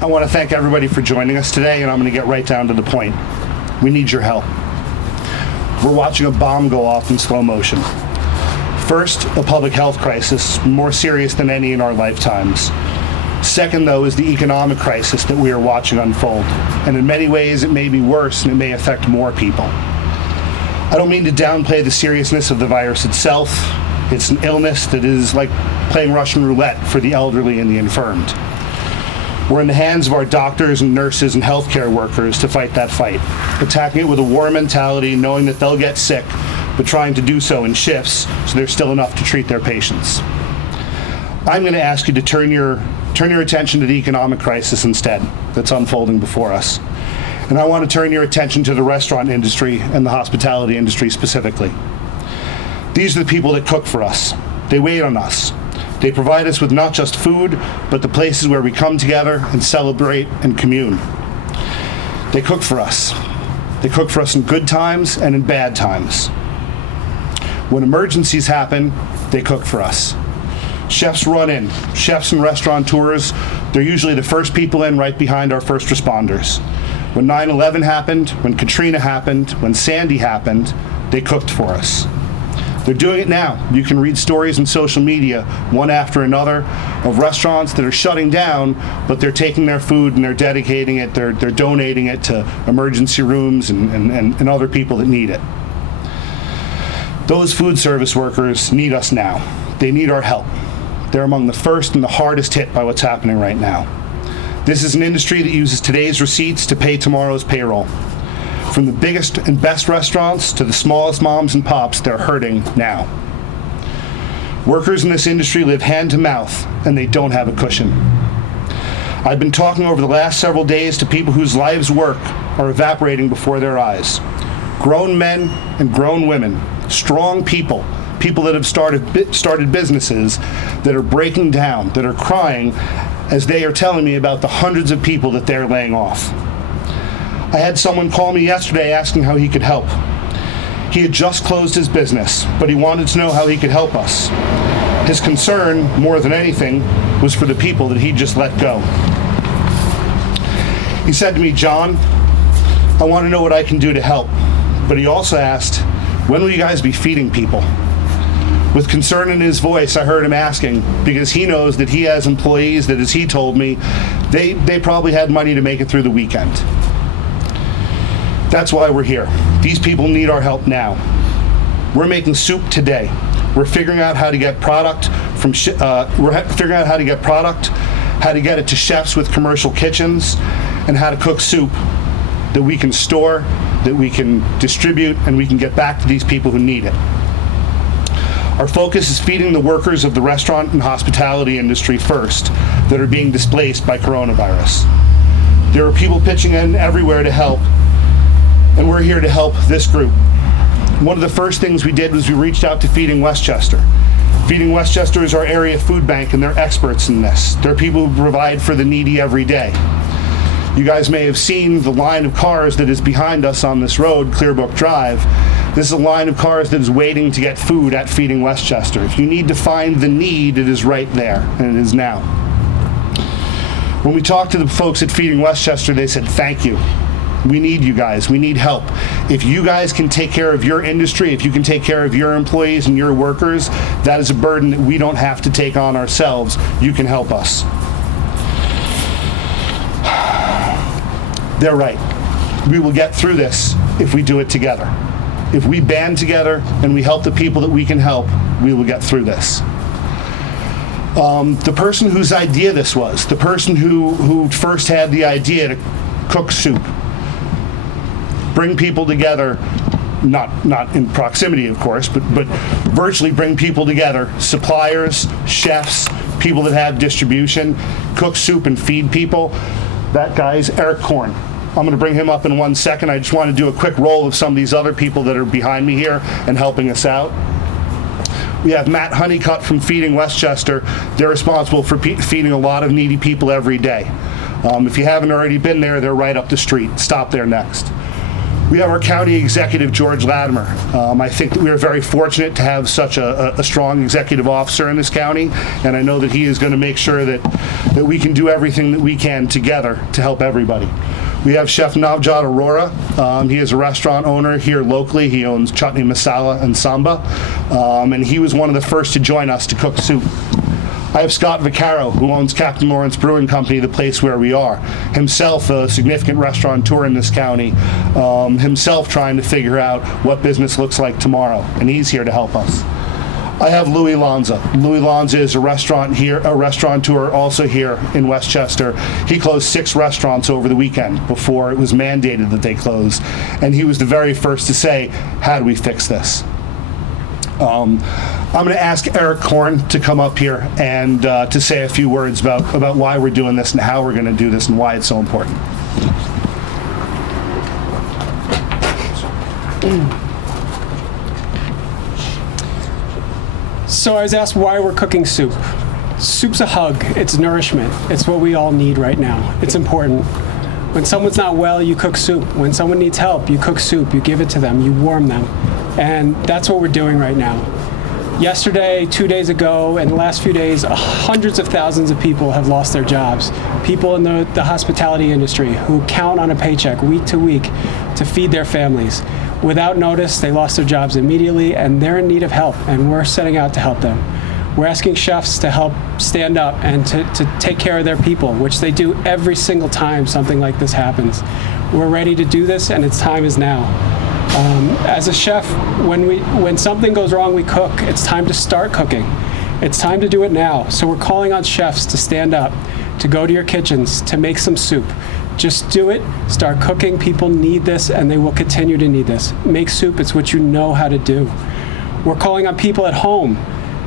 I want to thank everybody for joining us today, and I'm going to get right down to the point. We need your help. We're watching a bomb go off in slow motion. First, a public health crisis, more serious than any in our lifetimes. Second, though, is the economic crisis that we are watching unfold. And in many ways, it may be worse and it may affect more people. I don't mean to downplay the seriousness of the virus itself. It's an illness that is like playing Russian roulette for the elderly and the infirmed. We're in the hands of our doctors and nurses and healthcare workers to fight that fight, attacking it with a war mentality, knowing that they'll get sick, but trying to do so in shifts so there's still enough to treat their patients. I'm going to ask you to turn your attention to the economic crisis instead that's unfolding before us. And I want to turn your attention to the restaurant industry and the hospitality industry specifically. These are the people that cook for us. They wait on us. They provide us with not just food, but the places where we come together and celebrate and commune. They cook for us. They cook for us in good times and in bad times. When emergencies happen, they cook for us. Chefs run in. Chefs and restaurateurs, they're usually the first people in right behind our first responders. When 9/11 happened, when Katrina happened, when Sandy happened, they cooked for us. They're doing it now. You can read stories on social media, one after another, of restaurants that are shutting down, but they're taking their food and they're dedicating it, they're donating it to emergency rooms and other people that need it. Those food service workers need us now. They need our help. They're among the first and the hardest hit by what's happening right now. This is an industry that uses today's receipts to pay tomorrow's payroll. From the biggest and best restaurants to the smallest moms and pops, they're hurting now. Workers in this industry live hand to mouth, and they don't have a cushion. I've been talking over the last several days to people whose lives' work are evaporating before their eyes. Grown men and grown women, strong people, people that have started businesses that are breaking down, that are crying as they are telling me about the hundreds of people that they're laying off. I had someone call me yesterday asking how he could help. He had just closed his business, but he wanted to know how he could help us. His concern, more than anything, was for the people that he just let go. He said to me, "John, I want to know what I can do to help." But he also asked, "When will you guys be feeding people?" With concern in his voice, I heard him asking, because he knows that he has employees that, as he told me, they probably had money to make it through the weekend. That's why we're here. These people need our help now. We're making soup today. We're figuring out how to get product how to get it to chefs with commercial kitchens, and how to cook soup that we can store, that we can distribute, and we can get back to these people who need it. Our focus is feeding the workers of the restaurant and hospitality industry first that are being displaced by coronavirus. There are people pitching in everywhere to help, and we're here to help this group. One of the first things we did was we reached out to Feeding Westchester. Feeding Westchester is our area food bank, and they're experts in this. They're people who provide for the needy every day. You guys may have seen the line of cars that is behind us on this road, Clearbrook Drive. This is a line of cars that is waiting to get food at Feeding Westchester. If you need to find the need, it is right there, and it is now. When we talked to the folks at Feeding Westchester, they said, "Thank you. We need you guys. We need help. If you guys can take care of your industry, if you can take care of your employees and your workers, that is a burden that we don't have to take on ourselves. You can help us." They're right. We will get through this if we do it together. If we band together and we help the people that we can help, we will get through this. The person whose idea this was, the person who first had the idea to cook soup, bring people together, not in proximity, of course, but virtually bring people together, suppliers, chefs, people that have distribution, cook soup and feed people. That guy's Eric Korn. I'm going to bring him up in 1 second. I just want to do a quick roll of some of these other people that are behind me here and helping us out. We have Matt Honeycutt from Feeding Westchester. They're responsible for feeding a lot of needy people every day. If you haven't already been there, they're right up the street. Stop there next. We have our county executive, George Latimer. I think that we are very fortunate to have such a strong executive officer in this county, and I know that he is going to make sure that we can do everything that we can together to help everybody. We have Chef Navjot Arora. He is a restaurant owner here locally. He owns Chutney Masala and Samba, and he was one of the first to join us to cook soup. I have Scott Vaccaro, who owns Captain Lawrence Brewing Company, the place where we are. Himself a significant restaurateur in this county, himself trying to figure out what business looks like tomorrow, and he's here to help us. I have Louie Lanza. Louie Lanza is a restaurateur also here in Westchester. He closed 6 restaurants over the weekend before it was mandated that they close, and he was the very first to say, how do we fix this? I'm going to ask Eric Korn to come up here and to say a few words about why we're doing this and how we're going to do this and why it's so important. So I was asked why we're cooking soup. Soup's a hug. It's nourishment. It's what we all need right now. It's important. When someone's not well, you cook soup. When someone needs help, you cook soup. You give it to them. You warm them. And that's what we're doing right now. Yesterday, 2 days ago, and the last few days, hundreds of thousands of people have lost their jobs. People in the hospitality industry who count on a paycheck week to week to feed their families. Without notice, they lost their jobs immediately, and they're in need of help, and we're setting out to help them. We're asking chefs to help stand up and to take care of their people, which they do every single time something like this happens. We're ready to do this, and its time is now. As a chef, when something goes wrong, we cook. It's time to start cooking. It's time to do it now. So we're calling on chefs to stand up, to go to your kitchens, to make some soup. Just do it. Start cooking. People need this, and they will continue to need this. Make soup. It's what you know how to do. We're calling on people at home.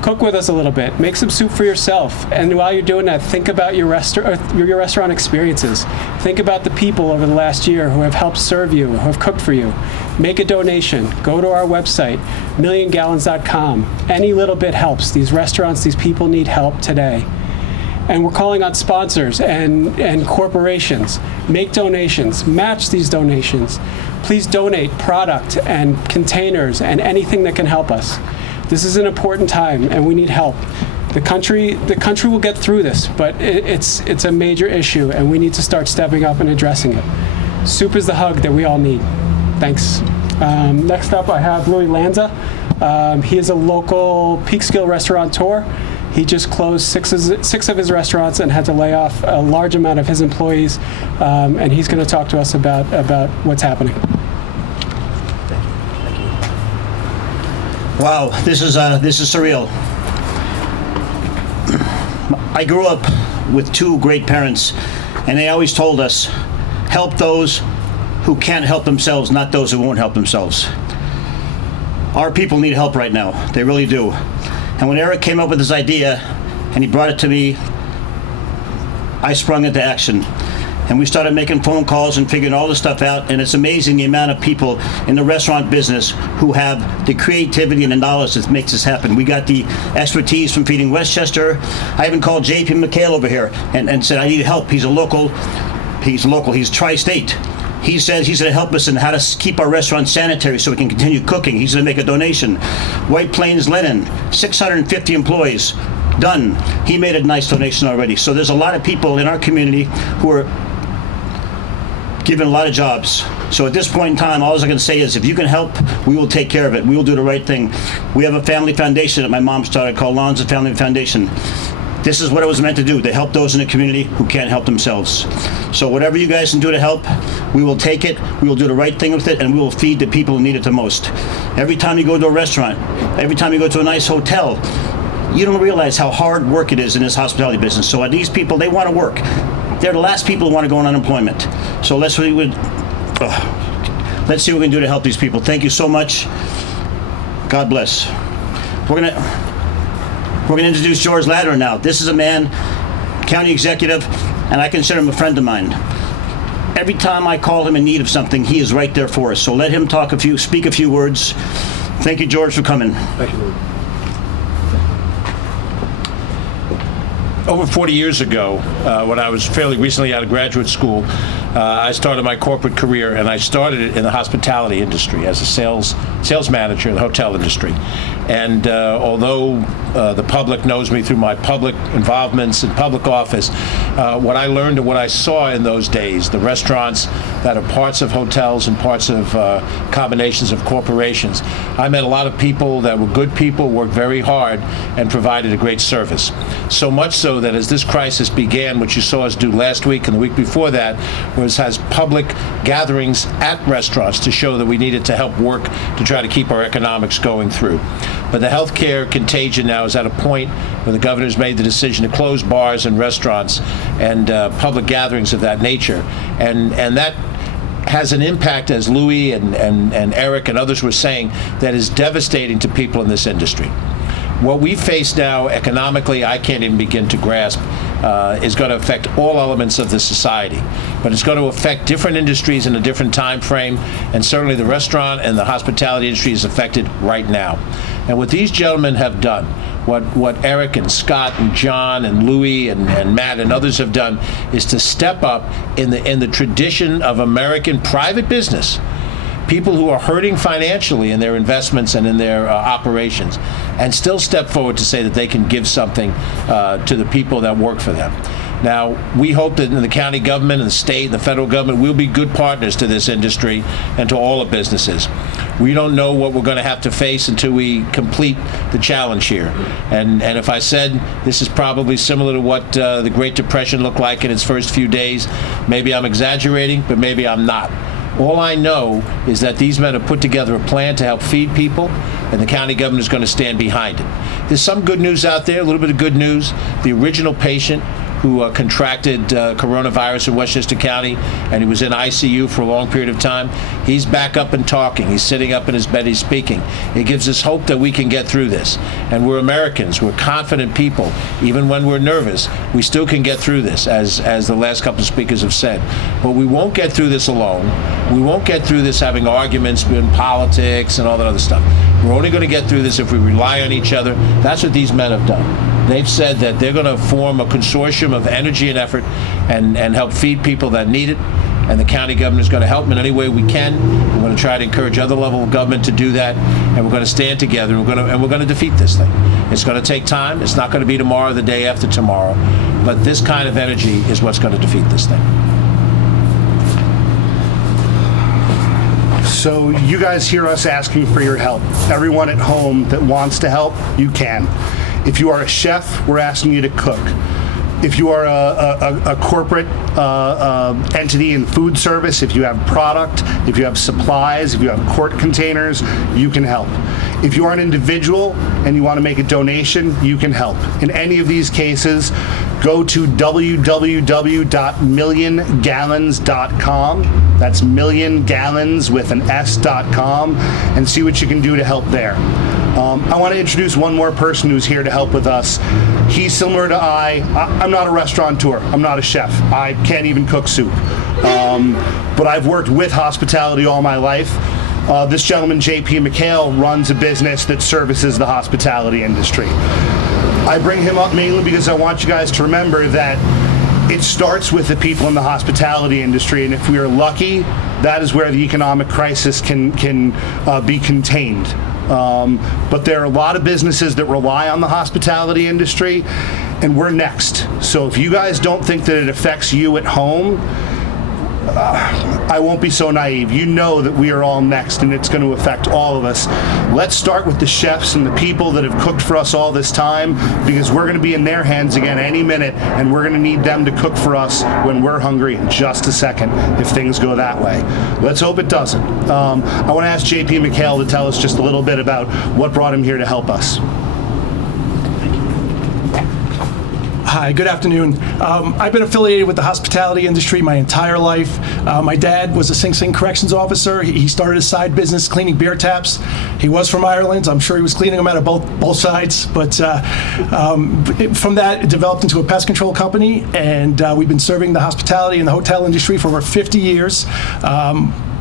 Cook with us a little bit. Make some soup for yourself. And while you're doing that, think about your restaurant experiences. Think about the people over the last year who have helped serve you, who have cooked for you. Make a donation. Go to our website, milliongallons.com. Any little bit helps. These restaurants, these people need help today. And we're calling on sponsors and corporations. Make donations. Match these donations. Please donate product and containers and anything that can help us. This is an important time, and we need help. The country will get through this, but it's a major issue, and we need to start stepping up and addressing it. Soup is the hug that we all need. Thanks. Next up, I have Louie Lanza. He is a local Peekskill restaurateur. He just closed six of his restaurants and had to lay off a large amount of his employees, and he's going to talk to us about what's happening. Wow, this is surreal. I grew up with 2 great parents, and they always told us, help those who can't help themselves, not those who won't help themselves. Our people need help right now. They really do. And when Eric came up with this idea, and he brought it to me, I sprung into action. And we started making phone calls and figuring all this stuff out, and it's amazing the amount of people in the restaurant business who have the creativity and the knowledge that makes this happen. We got the expertise from feeding Westchester. I even called J.P. McHale over here and said, I need help. He's local, he's tri-state. He says he's going to help us in how to keep our restaurant sanitary so we can continue cooking. He's going to make a donation. White Plains Linen, 650 employees, done. He made a nice donation already. So there's a lot of people in our community who are given a lot of jobs. So at this point in time, all I can say is if you can help, we will take care of it. We will do the right thing. We have a family foundation that my mom started called Lanza Family Foundation. This is what it was meant to do, to help those in the community who can't help themselves. So whatever you guys can do to help, we will take it, we will do the right thing with it, and we will feed the people who need it the most. Every time you go to a restaurant, every time you go to a nice hotel, you don't realize how hard work it is in this hospitality business. So these people, they want to work. They're the last people who want to go on unemployment. So let's see what we can do to help these people. Thank you so much. God bless. We're gonna introduce George Latimer now. This is a man, county executive, and I consider him a friend of mine. Every time I call him in need of something, he is right there for us. So let him speak a few words. Thank you, George, for coming. Thank you. over 40 years ago, when I was fairly recently out of graduate school, I started my corporate career, and I started it in the hospitality industry as a sales manager in the hotel industry. And although the public knows me through my public involvements in public office, what I learned and what I saw in those days, the restaurants that are parts of hotels and parts of combinations of corporations, I met a lot of people that were good people, worked very hard, and provided a great service. So much so that as this crisis began, which you saw us do last week and the week before that, has public gatherings at restaurants to show that we needed to help work to try to keep our economics going through. But the healthcare contagion now is at a point where the governor's made the decision to close bars and restaurants and public gatherings of that nature. And that has an impact, as Louie and Eric and others were saying, that is devastating to people in this industry. What we face now economically, I can't even begin to grasp, is going to affect all elements of the society. But it's going to affect different industries in a different time frame, and certainly the restaurant and the hospitality industry is affected right now. And what these gentlemen have done, what Eric and Scott and John and Louie and Matt and others have done, is to step up in the tradition of American private business. People who are hurting financially in their investments and in their operations, and still step forward to say that they can give something to the people that work for them. Now, we hope that in the county government and the state and the federal government, we'll be good partners to this industry and to all the businesses. We don't know what we're going to have to face until we complete the challenge here. And if I said this is probably similar to what the Great Depression looked like in its first few days, maybe I'm exaggerating, but maybe I'm not. All I know is that these men have put together a plan to help feed people, and the county government is going to stand behind it. There's some good news out there, a little bit of good news. The original patient who contracted coronavirus in Westchester County, and he was in ICU for a long period of time, he's back up and talking. He's sitting up in his bed, he's speaking. It gives us hope that we can get through this. And we're Americans, we're confident people. Even when we're nervous, we still can get through this, as the last couple of speakers have said. But we won't get through this alone. We won't get through this having arguments in politics and all that other stuff. We're only going to get through this if we rely on each other. That's what these men have done. They've said that they're going to form a consortium of energy and effort and help feed people that need it. And the county government is going to help them in any way we can. We're going to try to encourage other level of government to do that. And we're going to stand together. And we're going to defeat this thing. It's going to take time. It's not going to be tomorrow, the day after tomorrow. But this kind of energy is what's going to defeat this thing. So you guys hear us asking for your help. Everyone at home that wants to help, you can. If you are a chef, we're asking you to cook. If you are a corporate entity in food service, if you have product, if you have supplies, if you have quart containers, you can help. If you are an individual and you want to make a donation, you can help. In any of these cases, go to www.milliongallons.com. That's milliongallons with an S.com, and see what you can do to help there. I want to introduce one more person who's here to help with us. He's similar to I'm not a restaurateur. I'm not a chef. I can't even cook soup. But I've worked with hospitality all my life. This gentleman, J.P. McHale, runs a business that services the hospitality industry. I bring him up mainly because I want you guys to remember that it starts with the people in the hospitality industry, and if we are lucky, that is where the economic crisis can be contained. But there are a lot of businesses that rely on the hospitality industry, and we're next. So if you guys don't think that it affects you at home, I won't be so naive. You know that we are all next, and it's going to affect all of us. Let's start with the chefs and the people that have cooked for us all this time, because we're going to be in their hands again any minute, and we're going to need them to cook for us when we're hungry in just a second if things go that way. Let's hope it doesn't. I want to ask J.P. McHale to tell us just a little bit about what brought him here to help us. Hi, good afternoon. I've been affiliated with the hospitality industry my entire life. My dad was a Sing Sing corrections officer. He started a side business cleaning beer taps. He was from Ireland. I'm sure he was cleaning them out of both sides. But from that, it developed into a pest control company, and we've been serving the hospitality and the hotel industry for over 50 years.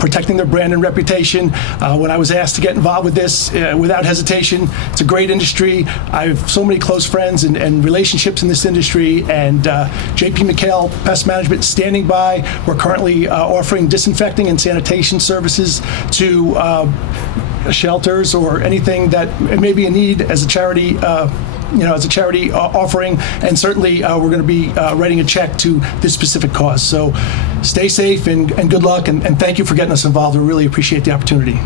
protecting their brand and reputation. When I was asked to get involved with this, without hesitation, it's a great industry. I have so many close friends and relationships in this industry, and JP McHale Pest Management is standing by. We're currently offering disinfecting and sanitation services to shelters or anything that may be in need as a charity. As a charity offering, and certainly we're going to be writing a check to this specific cause. So stay safe and good luck, and thank you for getting us involved. We really appreciate the opportunity.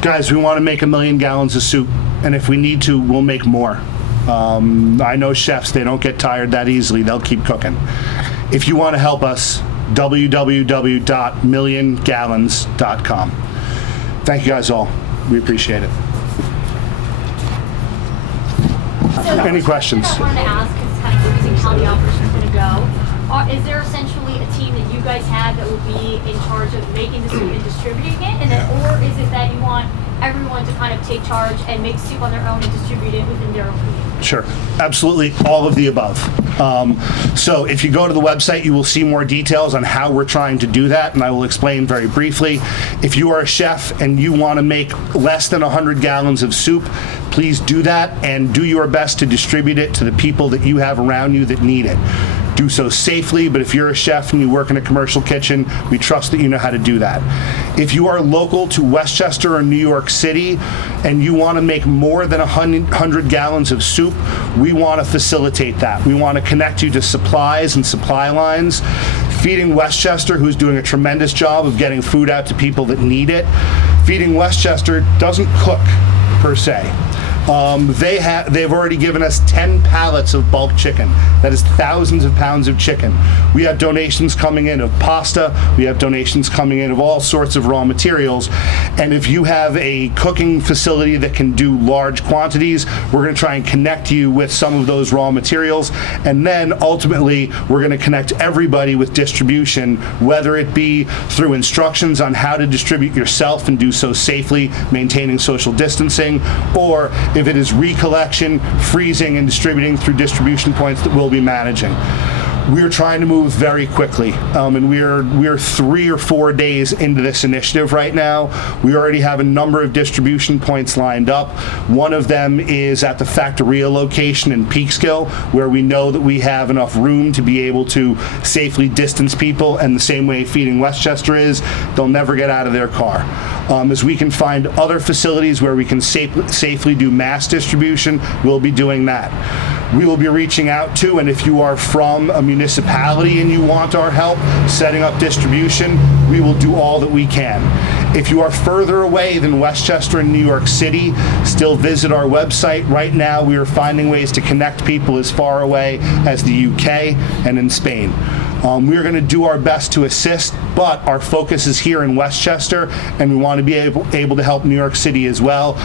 Guys, we want to make 1 million gallons of soup, and if we need to, we'll make more. I know chefs, they don't get tired that easily. They'll keep cooking. If you want to help us, www.milliongallons.com. Thank you guys all. We appreciate it. Any questions? I wanted to ask is kind of using how the operation is going to go. Is there essentially a team that you guys have that will be in charge of making the soup and distributing it? And then, or is it that you want everyone to kind of take charge and make soup on their own and distribute it within their own community? Sure, absolutely, all of the above. So if you go to the website, you will see more details on how we're trying to do that, and I will explain very briefly. If you are a chef and you want to make less than 100 gallons of soup, please do that and do your best to distribute it to the people that you have around you that need it. Do so safely, but if you're a chef and you work in a commercial kitchen, we trust that you know how to do that. If you are local to Westchester or New York City and you want to make more than 100 gallons of soup, we want to facilitate that. We want to connect you to supplies and supply lines. Feeding Westchester, who's doing a tremendous job of getting food out to people that need it. Feeding Westchester doesn't cook per se. They've already given us 10 pallets of bulk chicken. That is thousands of pounds of chicken. We have donations coming in of pasta. We have donations coming in of all sorts of raw materials. And if you have a cooking facility that can do large quantities, we're going to try and connect you with some of those raw materials. And then ultimately, we're going to connect everybody with distribution, whether it be through instructions on how to distribute yourself and do so safely, maintaining social distancing, or if it is recollection, freezing, and distributing through distribution points that we'll be managing. We're trying to move very quickly, and we're 3 or 4 days into this initiative right now. We already have a number of distribution points lined up. One of them is at the Factoria location in Peekskill, where we know that we have enough room to be able to safely distance people, and the same way Feeding Westchester is, they'll never get out of their car. As we can find other facilities where we can safely do mass distribution, we'll be doing that. We will be reaching out to, and if you are from a municipality and you want our help setting up distribution, we will do all that we can. If you are further away than Westchester and New York City, still visit our website. Right now, we are finding ways to connect people as far away as the UK and in Spain. We're going to do our best to assist, but our focus is here in Westchester, and we want to be able to help New York City as well.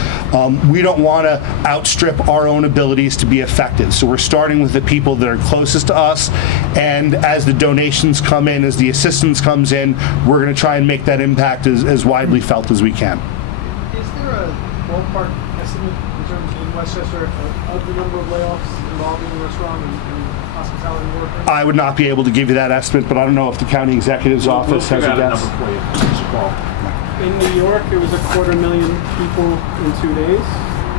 We don't want to outstrip our own abilities to be effective, so we're starting with the people that are closest to us, and as the donations come in, as the assistance comes in, we're going to try and make that impact as widely felt as we can. Is there a ballpark estimate in terms of Westchester of the number of layoffs involving the restaurant and hospitality workers? I would not be able to give you that estimate, but I don't know if the county executive's office has a guess. In New York, it was 250,000 people in 2 days,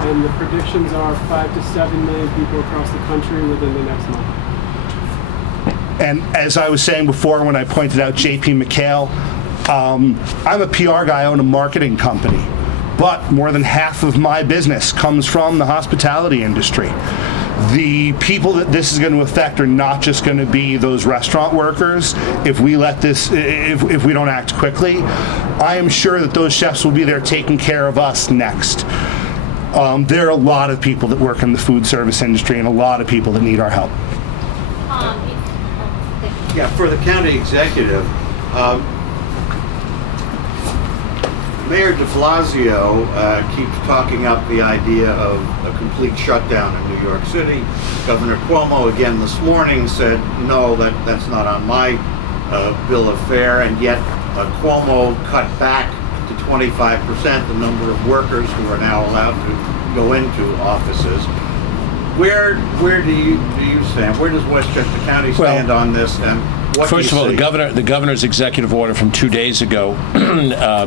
and the predictions are 5 to 7 million people across the country within the next month. And as I was saying before when I pointed out JP McHale, I'm a PR guy, I own a marketing company, but more than half of my business comes from the hospitality industry. The people that this is going to affect are not just going to be those restaurant workers if we let this, if we don't act quickly. I am sure that those chefs will be there taking care of us next. There are a lot of people that work in the food service industry and a lot of people that need our help. Yeah, for the county executive, Mayor de Blasio keeps talking up the idea of a complete shutdown in New York City. Governor Cuomo again this morning said, no, that's not on my bill of fare, and yet Cuomo cut back to 25% the number of workers who are now allowed to go into offices. Where do you stand? Where does Westchester County stand on this? And What do First you of all, see? the governor's executive order from 2 days ago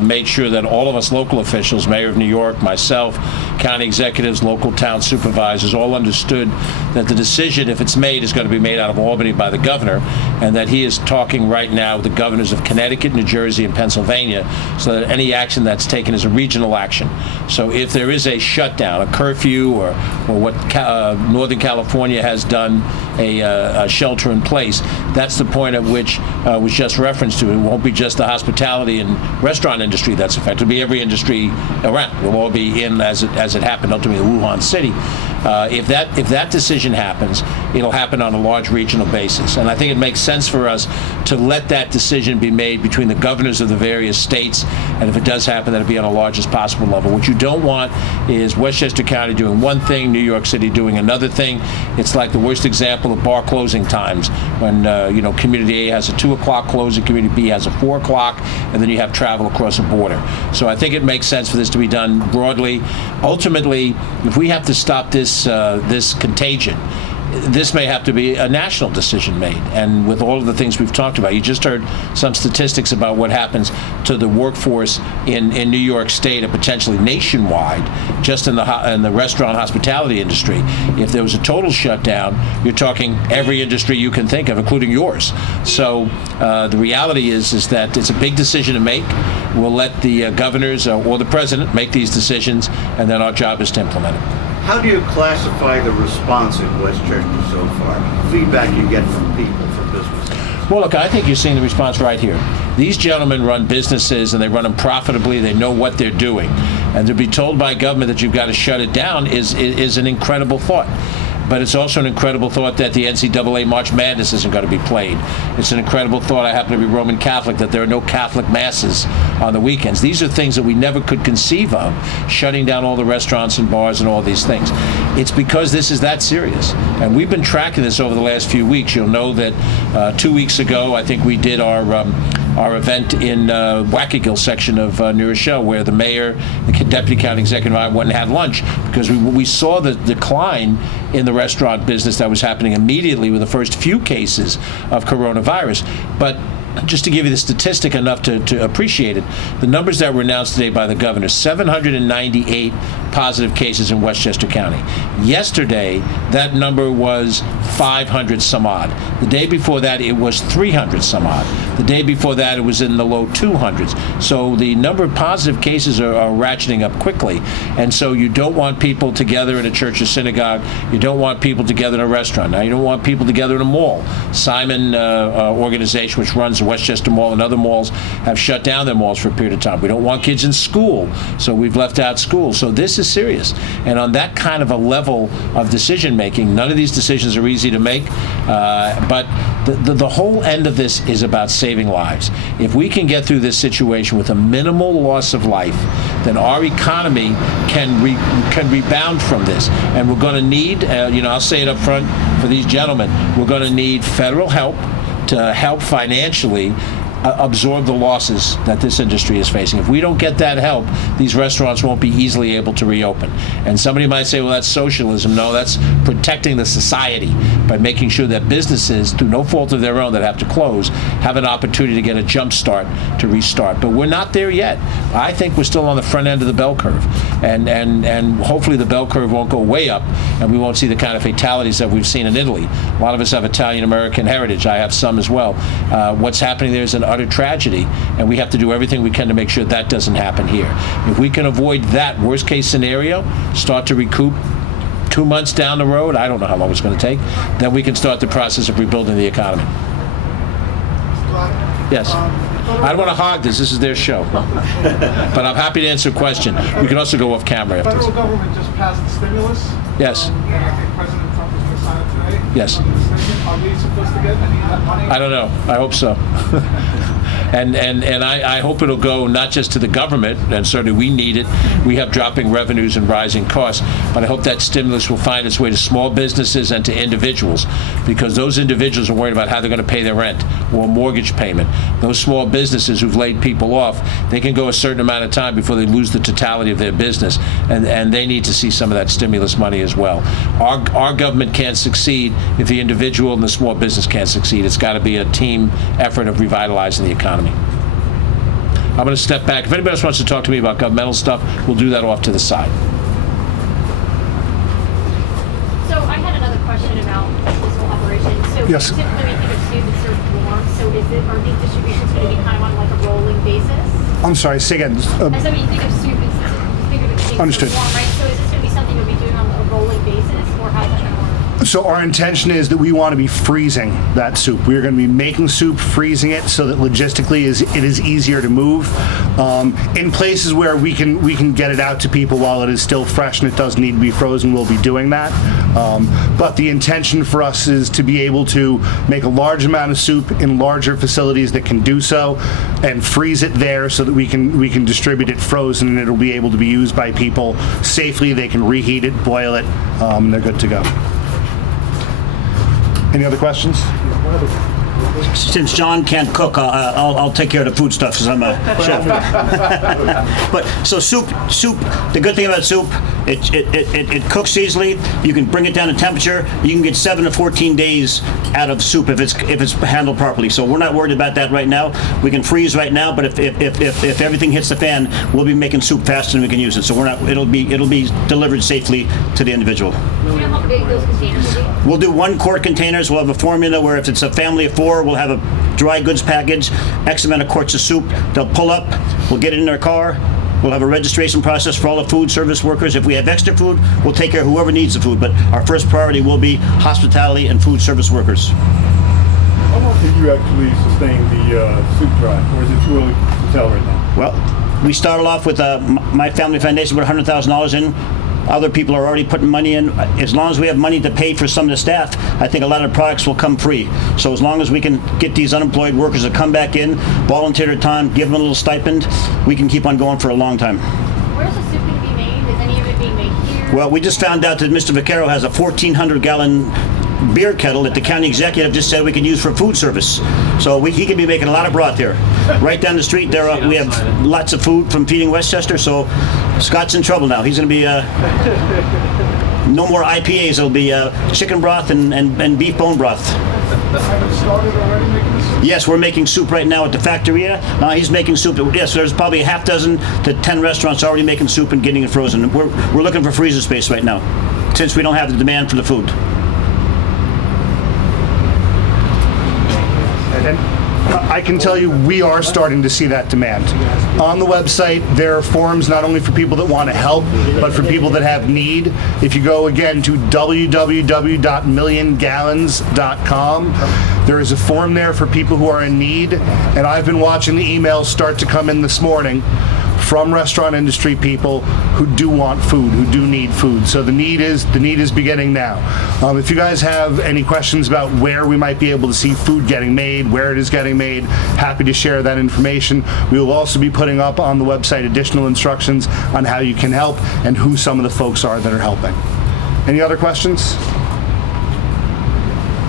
made sure that all of us local officials, Mayor of New York, myself, county executives, local town supervisors, all understood that the decision, if it's made, is going to be made out of Albany by the governor, and that he is talking right now with the governors of Connecticut, New Jersey, and Pennsylvania, so that any action that's taken is a regional action. So if there is a shutdown, a curfew, or what Northern California has done, a shelter in place, that's the point at which was just referenced to. It won't be just the hospitality and restaurant industry that's affected. It'll be every industry around. We'll all be in as it happened ultimately in Wuhan City. If that decision happens, it'll happen on a large regional basis. And I think it makes sense for us to let that decision be made between the governors of the various states, and if it does happen, that it'll be on the largest possible level. What you don't want is Westchester County doing one thing, New York City doing another thing. It's like the worst example of bar closing times, when Community A has a 2 o'clock closing, Community B has a 4 o'clock, and then you have travel across a border. So I think it makes sense for this to be done broadly. Ultimately, if we have to stop this contagion, this may have to be a national decision made. And with all of the things we've talked about, you just heard some statistics about what happens to the workforce in New York State and potentially nationwide, just in the restaurant hospitality industry. If there was a total shutdown, you're talking every industry you can think of, including yours. So the reality is that it's a big decision to make. We'll let the governors or the president make these decisions, and then our job is to implement it. How do you classify the response in Westchester so far? Feedback you get from people, from businesses? Well, look, I think you're seeing the response right here. These gentlemen run businesses, and they run them profitably. They know what they're doing. And to be told by government that you've got to shut it down is an incredible thought. But it's also an incredible thought that the NCAA March Madness isn't going to be played. It's an incredible thought, I happen to be Roman Catholic, that there are no Catholic masses on the weekends. These are things that we never could conceive of, shutting down all the restaurants and bars and all these things. It's because this is that serious. And we've been tracking this over the last few weeks. You'll know that 2 weeks ago, I think we did our event in Wackagill section of New Rochelle, where the mayor, the deputy county executive, and I went and had lunch, because we saw the decline in the restaurant business that was happening immediately with the first few cases of coronavirus. But just to give you the statistic enough to appreciate it, the numbers that were announced today by the governor, 798 positive cases in Westchester County. Yesterday, that number was 500 some odd. The day before that, it was 300 some odd. The day before that, it was in the low 200s. So the number of positive cases are ratcheting up quickly. And so you don't want people together in a church or synagogue. You don't want people together in a restaurant. Now, you don't want people together in a mall. Simon organization, which runs the Westchester Mall and other malls, have shut down their malls for a period of time. We don't want kids in school, so we've left out school. So this is serious. And on that kind of a level of decision making, none of these decisions are easy to make, but the whole end of this is about saving lives. If we can get through this situation with a minimal loss of life, then our economy can rebound from this. And we're going to need, I'll say it up front for these gentlemen, we're going to need federal help to help financially absorb the losses that this industry is facing. If we don't get that help, these restaurants won't be easily able to reopen. And somebody might say, well, that's socialism. No, that's protecting the society by making sure that businesses, through no fault of their own that have to close, have an opportunity to get a jump start to restart. But we're not there yet. I think we're still on the front end of the bell curve. And hopefully the bell curve won't go way up, and we won't see the kind of fatalities that we've seen in Italy. A lot of us have Italian-American heritage. I have some as well. What's happening there is an utter tragedy, and we have to do everything we can to make sure that doesn't happen here. If we can avoid that worst case scenario, start to recoup 2 months down the road, I don't know how long it's going to take, then we can start the process of rebuilding the economy. Yes. I don't want to hog this. This is their show. But I'm happy to answer a question. We can also go off camera after The this. federal government just passed the stimulus. Yes. And I think President Trump is going to sign it today. Yes. Are we supposed to get any of that money? I don't know. I hope so. And I hope it'll go not just to the government, and certainly we need it. We have dropping revenues and rising costs, but I hope that stimulus will find its way to small businesses and to individuals, because those individuals are worried about how they're going to pay their rent or mortgage payment. Those small businesses who've laid people off, they can go a certain amount of time before they lose the totality of their business, and they need to see some of that stimulus money as well. Our government can't succeed if the individual and the small business can't succeed. It's got to be a team effort of revitalizing the economy. I'm going to step back. If anybody else wants to talk to me about governmental stuff, we'll do that off to the side. So I had another question about this whole operation. So Yes. typically we think of soup and served warm. So are these distributions going to be kind of on like a rolling basis? I'm sorry, say again. And so when you think of soup, you think of it being Understood. served warm, right? So is this going to be something you'll be doing on a rolling basis, or how's that going to work? So our intention is that we want to be freezing that soup. We're going to be making soup, freezing it, so that logistically it is easier to move. In places where we can get it out to people while it is still fresh and it does need to be frozen, we'll be doing that. But the intention for us is to be able to make a large amount of soup in larger facilities that can do so, and freeze it there so that we can distribute it frozen, and it'll be able to be used by people safely. They can reheat it, boil it, and they're good to go. Any other questions? Since John can't cook, I'll take care of the food stuff because I'm a chef. But so soup. The good thing about soup, it cooks easily. You can bring it down to temperature. You can get 7 to 14 days out of soup if it's handled properly. So we're not worried about that right now. We can freeze right now, but if everything hits the fan, we'll be making soup faster than we can use it. So we're not. It'll be delivered safely to the individual. Do you know how big those containers will be? We'll do 1-quart containers. We'll have a formula where if it's a family of 4, we'll have a dry goods package, X amount of quarts of soup. They'll pull up, we'll get it in their car. We'll have a registration process for all the food service workers. If we have extra food, we'll take care of whoever needs the food. But our first priority will be hospitality and food service workers. How long can you actually sustain the soup drive, or is it too early to tell right now? Well, we started off with My Family Foundation put $100,000 in. Other people are already putting money in. As long as we have money to pay for some of the staff, I think a lot of products will come free. So as long as we can get these unemployed workers to come back in, volunteer their time, give them a little stipend, we can keep on going for a long time. Where's the soup going to be made? Is any of it being made here? Well, we just found out that Mr. Vaccaro has a 1,400-gallon beer kettle that the county executive just said we can use for food service. So he could be making a lot of broth here. Right down the street, we have lots of food from Feeding Westchester, so Scott's in trouble now. He's going to be no more IPAs. It'll be chicken broth and beef bone broth. Have you started already making this soup? Yes, we're making soup right now at the Factoria. He's making soup. Yes, there's probably a half dozen to 10 restaurants already making soup and getting it frozen. We're looking for freezer space right now, since we don't have the demand for the food. And I can tell you we are starting to see that demand. On the website, there are forms not only for people that want to help, but for people that have need. If you go again to www.milliongallons.com, there is a form there for people who are in need. And I've been watching the emails start to come in this morning from restaurant industry people who do want food, who do need food. So the need is beginning now. If you guys have any questions about where we might be able to see food getting made, where it is getting made, happy to share that information. We will also be putting up on the website additional instructions on how you can help and who some of the folks are that are helping. Any other questions?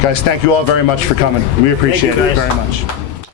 Guys, thank you all very much for coming. We appreciate it very much.